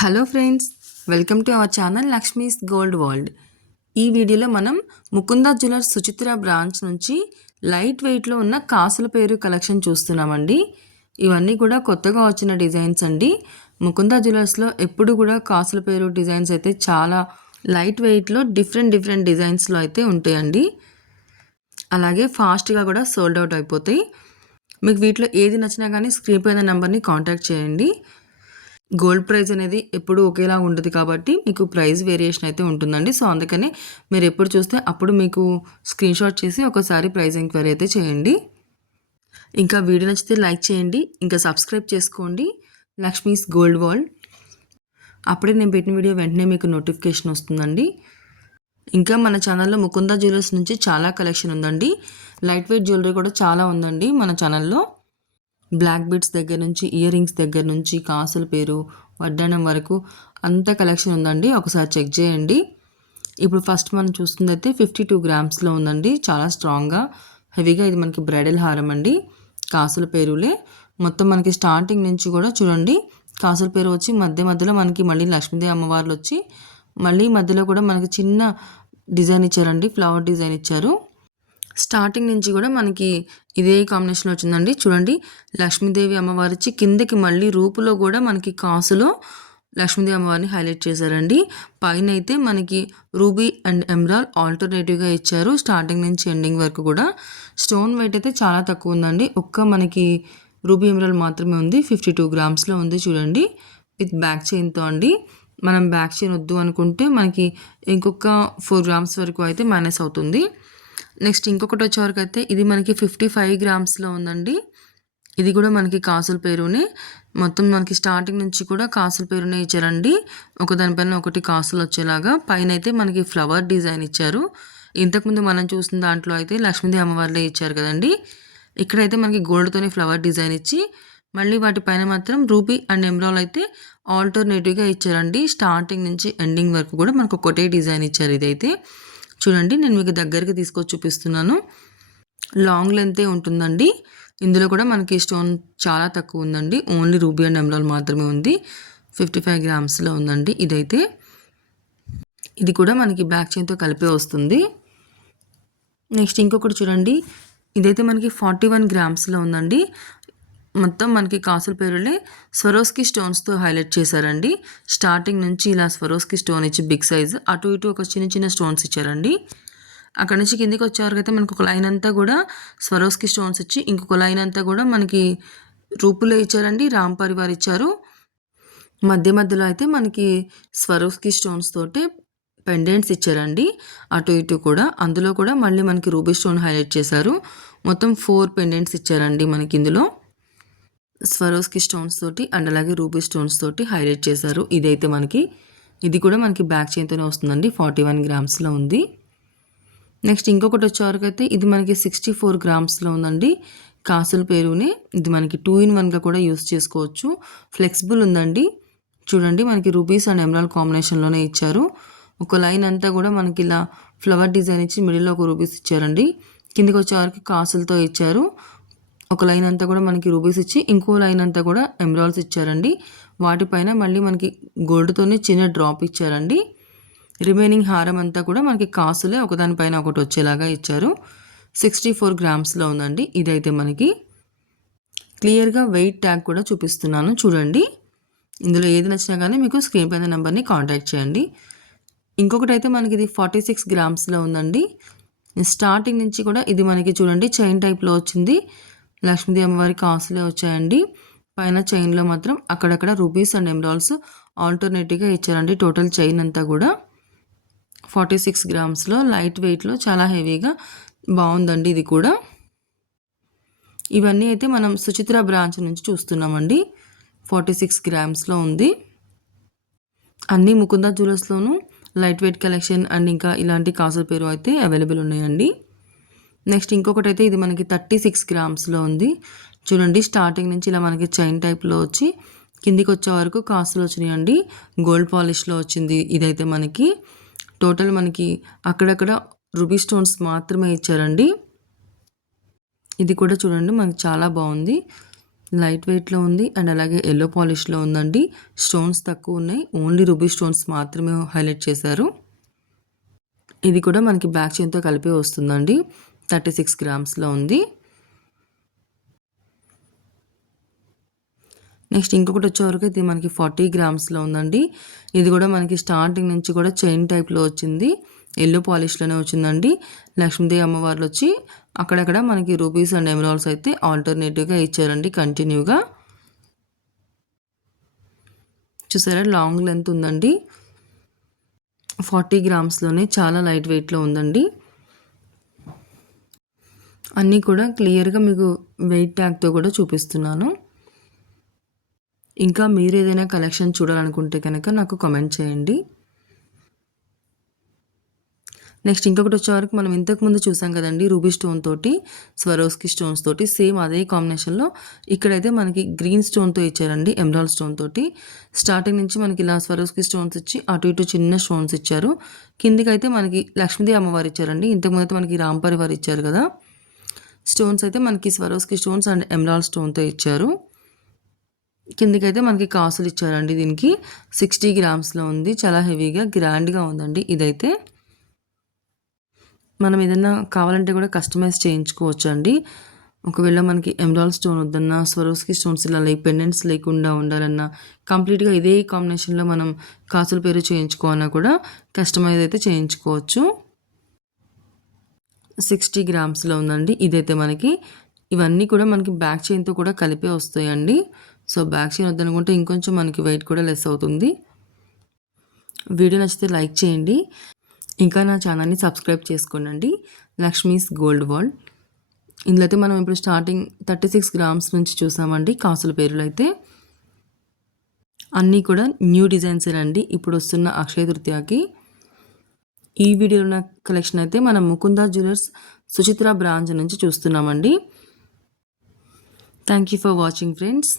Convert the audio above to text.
Hello friends, welcome to our channel Lakshmi's gold world. ఈ వీడియోలో మనం ముకుందా జ్యువెలర్స్ సుచిత్ర బ్రాంచ్ నుంచి లైట్ వెయిట్లో ఉన్న కాసుల పేరు కలెక్షన్ చూస్తున్నామండి. ఇవన్నీ కూడా కొత్తగా వచ్చిన డిజైన్స్ అండి. ముకుందా జ్యువెలర్స్లో ఎప్పుడు కూడా కాసుల పేరు డిజైన్స్ అయితే చాలా లైట్ వెయిట్లో డిఫరెంట్ డిజైన్స్లో అయితే ఉంటాయండి. అలాగే ఫాస్ట్గా కూడా సోల్డ్ అవుట్ అయిపోతాయి. మీకు వీటిలో ఏది నచ్చినా కానీ స్క్రీన్ పైన నెంబర్ని కాంటాక్ట్ చేయండి. గోల్డ్ ప్రైస్ అనేది ఎప్పుడు ఒకేలా ఉండదు కాబట్టి మీకు ప్రైస్ వేరియేషన్ అయితే ఉంటుందండి. సో అందుకని మీరు ఎప్పుడు చూస్తే అప్పుడు మీకు స్క్రీన్ షాట్ చేసి ఒకసారి ప్రైస్ ఎంక్వైరీ అయితే చేయండి. ఇంకా వీడియో నచ్చితే లైక్ చేయండి, ఇంకా సబ్స్క్రైబ్ చేసుకోండి లక్ష్మీస్ గోల్డ్ వరల్డ్. అప్పుడే నేను పెట్టిన వీడియో వెంటనే మీకు నోటిఫికేషన్ వస్తుందండి. ఇంకా మన ఛానల్లో ముకుందా జ్యువెలర్స్ నుంచి చాలా కలెక్షన్ ఉందండి. లైట్ వెయిట్ జ్యువెలరీ కూడా చాలా ఉందండి మన ఛానల్లో. బ్లాక్ బీడ్స్ దగ్గర నుంచి ఇయర్ రింగ్స్ దగ్గర నుంచి కాసుల పేరు వడ్డానం వరకు అంత కలెక్షన్ ఉందండి. ఒకసారి చెక్ చేయండి. ఇప్పుడు ఫస్ట్ మనం చూస్తుంది అయితే 52 గ్రామ్స్లో ఉందండి. చాలా స్ట్రాంగ్గా హెవీగా ఇది మనకి బ్రైడల్ హారం అండి. కాసుల పేరులే మొత్తం మనకి స్టార్టింగ్ నుంచి కూడా చూడండి. కాసుల పేరు వచ్చి మధ్యలో మనకి మళ్ళీ లక్ష్మీదేవి అమ్మవార్లు వచ్చి మళ్ళీ మధ్యలో కూడా మనకి చిన్న డిజైన్ ఇచ్చారండి, ఫ్లవర్ డిజైన్ ఇచ్చారు. స్టార్టింగ్ నుంచి కూడా మనకి ఇదే కాంబినేషన్ వచ్చిందండి. చూడండి, లక్ష్మీదేవి అమ్మవారిచ్చి కిందకి మళ్ళీ రూపులో కూడా మనకి కాసులో లక్ష్మీదేవి అమ్మవారిని హైలైట్ చేశారండి. పైన అయితే మనకి రూబీ అండ్ ఎమరాల్డ్ ఆల్టర్నేటివ్గా ఇచ్చారు. స్టార్టింగ్ నుంచి ఎండింగ్ వరకు కూడా స్టోన్ వెయిట్ అయితే చాలా తక్కువ ఉందండి. ఒక్క మనకి రూబీ ఎమరాల్డ్ మాత్రమే ఉంది. 52 గ్రామ్స్లో ఉంది చూడండి, విత్ బ్యాక్ చైన్తో అండి. మనం బ్యాక్ చైన్ వద్దు అనుకుంటే మనకి ఇంకొక 4 గ్రామ్స్ వరకు అయితే మైనస్ అవుతుంది. నెక్స్ట్ ఇంకొకటి వచ్చేవరకు అయితే ఇది మనకి 55 గ్రామ్స్లో ఉందండి. ఇది కూడా మనకి కాసుల పేరునే, మొత్తం మనకి స్టార్టింగ్ నుంచి కూడా కాసుల పేరునే ఇచ్చారండి. ఒకదానిపైన ఒకటి కాసులు వచ్చేలాగా. పైన అయితే మనకి ఫ్లవర్ డిజైన్ ఇచ్చారు. ఇంతకుముందు మనం చూసిన దాంట్లో అయితే లక్ష్మీదేవి అమ్మవార్లే ఇచ్చారు కదండి. ఇక్కడైతే మనకి గోల్డ్తోనే ఫ్లవర్ డిజైన్ ఇచ్చి మళ్ళీ వాటిపైన మాత్రం రూబీ అండ్ ఎమరాల్డ్ అయితే ఆల్టర్నేటివ్గా ఇచ్చారండి. స్టార్టింగ్ నుంచి ఎండింగ్ వరకు కూడా మనకు ఒకటే డిజైన్ ఇచ్చారు. ఇదైతే చూడండి, నేను మీకు దగ్గరికి తీసుకొచ్చి చూపిస్తున్నాను. లాంగ్ లెంతే ఉంటుందండి. ఇందులో కూడా మనకి స్టోన్ చాలా తక్కువ ఉందండి. ఓన్లీ రూబీ అండ్ ఎమరాల్డ్ మాత్రమే ఉంది. 55 గ్రామ్స్లో ఉందండి. ఇదైతే ఇది కూడా మనకి బ్యాక్ చైన్తో కలిపే వస్తుంది. నెక్స్ట్ ఇంకొకటి చూడండి, ఇదైతే మనకి 41 గ్రామ్స్లో ఉందండి. మొత్తం మనకి కాసుల పేరులే స్వరోస్కి స్టోన్స్తో హైలైట్ చేశారండి. స్టార్టింగ్ నుంచి ఇలా స్వరోస్కి స్టోన్ ఇచ్చి బిగ్ సైజ్, అటు ఇటు ఒక చిన్న స్టోన్స్ ఇచ్చారండి. అక్కడ నుంచి కిందికి వచ్చేవరకైతే మనకు ఒక లైన్ అంతా కూడా స్వరోస్కి స్టోన్స్ ఇచ్చి ఇంకొక లైన్ అంతా కూడా మనకి రూపులో ఇచ్చారండి. రామ్ పరివార్ ఇచ్చారు. మధ్యలో అయితే మనకి స్వరోస్కి స్టోన్స్ తోటి పెండెంట్స్ ఇచ్చారండి. అటు ఇటు కూడా అందులో కూడా మళ్ళీ మనకి రూబీ స్టోన్ హైలైట్ చేశారు. మొత్తం 4 పెండెంట్స్ ఇచ్చారండి మనకి ఇందులో. స్వరోస్కి స్టోన్స్ తోటి అండ్ అలాగే రూబీ స్టోన్స్ తోటి హైలైట్ చేశారు. ఇదైతే మనకి ఇది కూడా మనకి బ్యాక్ చైన్తోనే వస్తుందండి. 41 గ్రామ్స్లో ఉంది. నెక్స్ట్ ఇంకొకటి వచ్చేవరకు అయితే ఇది మనకి 64 గ్రామ్స్లో ఉందండి. కాసుల పేరునే ఇది మనకి 2 in 1గా కూడా యూస్ చేసుకోవచ్చు. ఫ్లెక్సిబుల్ ఉందండి. చూడండి, మనకి రూబీస్ అండ్ ఎమరాల్డ్ కాంబినేషన్లోనే ఇచ్చారు. ఒక లైన్ అంతా కూడా మనకి ఇలా ఫ్లవర్ డిజైన్ ఇచ్చి మిడిల్లో ఒక రూబీస్ ఇచ్చారండి. కిందికి వచ్చేవరకు కాసులతో ఇచ్చారు. ఒక లైన్ అంతా కూడా మనకి రూబీస్ ఇచ్చి ఇంకో లైన్ అంతా కూడా ఎమరాల్డ్స్ ఇచ్చారండి. వాటిపైన మళ్ళీ మనకి గోల్డ్తోనే చిన్న డ్రాప్ ఇచ్చారండి. రిమైనింగ్ హారం అంతా కూడా మనకి కాసులే ఒకదానిపైన ఒకటి వచ్చేలాగా ఇచ్చారు. 64 గ్రామ్స్లో ఉందండి. ఇదైతే మనకి క్లియర్గా వెయిట్ ట్యాగ్ కూడా చూపిస్తున్నాను చూడండి. ఇందులో ఏది నచ్చినా కానీ మీకు స్క్రీన్ పైన నెంబర్ని కాంటాక్ట్ చేయండి. ఇంకొకటి అయితే మనకి ఇది 46 గ్రామ్స్లో ఉందండి. స్టార్టింగ్ నుంచి కూడా ఇది మనకి చూడండి చైన్ టైప్లో వచ్చింది. లక్ష్మీదేవి అమ్మవారి కాసులే వచ్చాయండి. పైన చైన్లో మాత్రం అక్కడక్కడ రూబీస్ అండ్ ఎమరాల్డ్స్ ఆల్టర్నేటివ్గా ఇచ్చారండి. టోటల్ చైన్ అంతా కూడా 46 గ్రామ్స్లో లైట్ వెయిట్లో చాలా హెవీగా బాగుందండి. ఇది కూడా ఇవన్నీ అయితే మనం సుచిత్ర బ్రాంచ్ నుంచి చూస్తున్నామండి. 46 గ్రామ్స్లో ఉంది. అన్ని ముకుందా జ్యువెలర్స్లోనూ లైట్ వెయిట్ కలెక్షన్ అండ్ ఇంకా ఇలాంటి కాసుల పేరు అయితే అవైలబుల్ ఉన్నాయండి. నెక్స్ట్ ఇంకొకటి అయితే ఇది మనకి 36 గ్రామ్స్లో ఉంది. చూడండి, స్టార్టింగ్ నుంచి ఇలా మనకి చైన్ టైప్లో వచ్చి కిందికి వచ్చే వరకు కాసులు వచ్చినాయండి. గోల్డ్ పాలిష్లో వచ్చింది. ఇదైతే మనకి టోటల్ మనకి అక్కడక్కడ రూబీ స్టోన్స్ మాత్రమే ఇచ్చారండి. ఇది కూడా చూడండి మనకి చాలా బాగుంది. లైట్ వెయిట్‌లో ఉంది అండ్ అలాగే యెల్లో పాలిష్‌లో ఉందండి. స్టోన్స్ తక్కువ ఉన్నాయి. ఓన్లీ రూబీ స్టోన్స్ మాత్రమే హైలైట్ చేశారు. ఇది కూడా మనకి బ్యాక్ చైన్‌తో కలిపి వస్తుందండి. 36 గ్రామ్స్‌లో ఉంది. నెక్స్ట్ ఇంకొకటి వచ్చేవరకు ఇది మనకి 40 గ్రామ్స్‌లో ఉందండి. ఇది కూడా మనకి స్టార్టింగ్ నుంచి కూడా చైన్ టైప్‌లో వచ్చింది. యెల్లో పాలిష్‌లోనే వచ్చిందండి. లక్ష్మీదేవి అమ్మవార్లు వచ్చి అక్కడక్కడ మనకి రూబీస్ అండ్ ఎమరాల్డ్స్ అయితే ఆల్టర్‌నేటివ్‌గా ఇచ్చారండి కంటిన్యూగా. చూసారా లాంగ్ లెంత్ ఉందండి. 40 గ్రామ్స్‌లోనే చాలా లైట్ వెయిట్‌లో ఉందండి. అన్నీ కూడా క్లియర్‌గా మీకు వెయిట్ ట్యాగ్‌తో కూడా చూపిస్తున్నాను. ఇంకా మీరేదైనా కలెక్షన్ చూడాలనుకుంటే కనుక నాకు కామెంట్ చేయండి. నెక్స్ట్ ఇంకొకటి వచ్చేవరకు మనం ఇంతకుముందు చూసాం కదండీ రూబీ స్టోన్ తోటి, స్వరోస్కి స్టోన్స్ తోటి సేమ్ అదే కాంబినేషన్‌లో ఇక్కడైతే మనకి గ్రీన్ స్టోన్‌తో ఇచ్చారండి ఎమరాల్డ్ స్టోన్ తోటి. స్టార్టింగ్ నుంచి మనకి ఇలా స్వరోస్కి స్టోన్స్ ఇచ్చి అటు ఇటు చిన్న స్టోన్స్ ఇచ్చారు. కిందికైతే మనకి లక్ష్మీదేవి అమ్మవారు ఇచ్చారండి. ఇంతకుముందు మనకి రాంపరి వారు ఇచ్చారు కదా! స్టోన్స్ అయితే మనకి స్వరోస్కి స్టోన్స్ అండ్ ఎమరాల్డ్ స్టోన్‌తో ఇచ్చారు. కిందకైతే మనకి కాసులు ఇచ్చారండి దీనికి. 60 గ్రామ్స్‌లో ఉంది. చాలా హెవీగా గ్రాండ్‌గా ఉందండి ఇదైతే. మనం ఏదన్నా కావాలంటే కూడా కస్టమైజ్ చేయించుకోవచ్చండి. ఒకవేళ మనకి ఎమరాల్డ్ స్టోన్ వద్దన్నా, స్వరోస్కి స్టోన్స్ ఇలా పెండెంట్స్ లేకుండా ఉండాలన్నా, కంప్లీట్‌గా ఇదే కాంబినేషన్‌లో మనం కాసుల పేరు చేయించుకోవాలన్నా కూడా కస్టమైజ్ అయితే చేయించుకోవచ్చు. 60 గ్రామ్స్‌లో ఉందండి. ఇదైతే మనకి ఇవన్నీ కూడా మనకి బ్యాక్ చైన్‌తో కూడా కలిపే వస్తాయండి. సో, బ్యాక్ చైన్ వద్దనుకుంటే ఇంకొంచెం మనకి వెయిట్ కూడా లెస్ అవుతుంది. వీడియో నచ్చితే లైక్ చేయండి. ఇంకా నా ఛానల్‌ని సబ్స్క్రైబ్ చేసుకోండి. Lakshmi's gold world. ఇందులో అయితే మనం ఇప్పుడు స్టార్టింగ్ 36 గ్రామ్స్ నుంచి చూసామండి కాసుల పేర్లైతే. అన్నీ కూడా న్యూ డిజైన్సేనండి ఇప్పుడు వస్తున్న అక్షయ తృతీయకి. ఈ వీడియోలో ఉన్న కలెక్షన్ అయితే మనం ముకుందా జ్యువెలర్స్ సుచిత్ర బ్రాంచ్ నుంచి చూస్తున్నామండి. Thank you for watching friends.